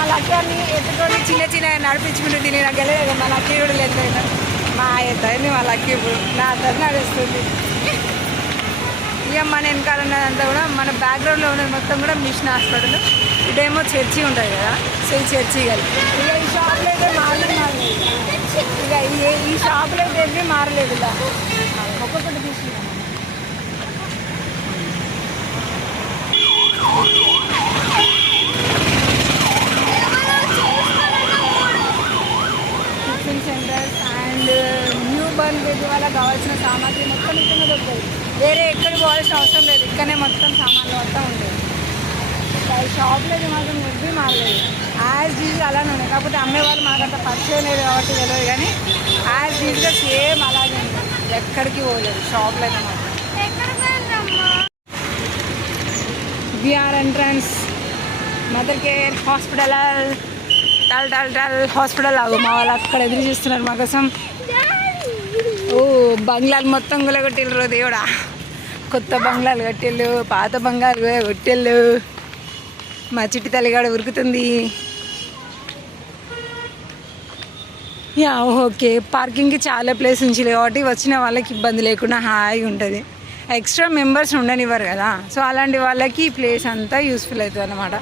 మా లక్కీ అని ఎత్తుకొని చిన్న చిన్న నడిపించుకుంటూ తిని నాకు వెళ్ళలేదు. మా లక్కీ కూడా లేదు. మా ఎత్తాయింది మా లక్కీ ఇప్పుడు నా తది నడుస్తుంది. ఇక మన వెనకాల ఉన్నదంతా కూడా మన బ్యాక్గ్రౌండ్లో ఉన్నది మొత్తం కూడా మిషన్ హాస్పిటల్. ఇదేమో చర్చి ఉంటుంది కదా, సో ఈ చర్చి కదా. ఇక ఈ షాప్లో అయితే మారలేదు. ఇక ఈ షాప్లో అయితే ఏమీ మారలేదు. ఇలా ఒక్కొక్కటి తీసుకున్నాం. Tiffin centres and new burn baby వాళ్ళకి కావాల్సిన సామాగ్రి మొత్తం ఇక్కడ దొరుకుతుంది. వేరే ఎక్కడికి పోవాల్సిన అవసరం లేదు, ఇక్కడనే మొత్తం సామాన్లు మొత్తం ఉంటుంది. షాప్లో అయితే మాత్రం ఎవ్వీ మారలేదు. యాజ్ యూజువల్ అలానే ఉన్నాయి. కాకపోతే అమ్మేవాళ్ళు మాకంత పరిచయం లేదు కాబట్టి తెలియదు, కానీ యాజ్ యూజువల్గా సేమ్ అలాగే ఉంటుంది. ఎక్కడికి పోలేదు షాప్లో అయితే మాత్రం. VR entrance mother care hospital టల్ హాస్పిటల్ ఆగు. మా వాళ్ళు అక్కడ ఎదురు చూస్తున్నారు మా కోసం. ఓ బంగ్లాలు మొత్తం గులగొట్టిల్లు దేవుడా. కొత్త బంగ్లాలు కట్టిళ్ళు, పాత బంగ్లాలు కొట్టిళ్ళు. మా చిట్టి తల్లిగాడ ఉరుకుతుంది. యా ఓకే, పార్కింగ్కి చాలా ప్లేస్ ఉంచలే కాబట్టి వచ్చిన వాళ్ళకి ఇబ్బంది లేకుండా హాయిగా ఉంటుంది. ఎక్స్ట్రా మెంబర్స్ ఉండనివ్వరు కదా, సో అలాంటి వాళ్ళకి ఈ ప్లేస్ అంతా యూస్ఫుల్ అవుతుంది అన్నమాట.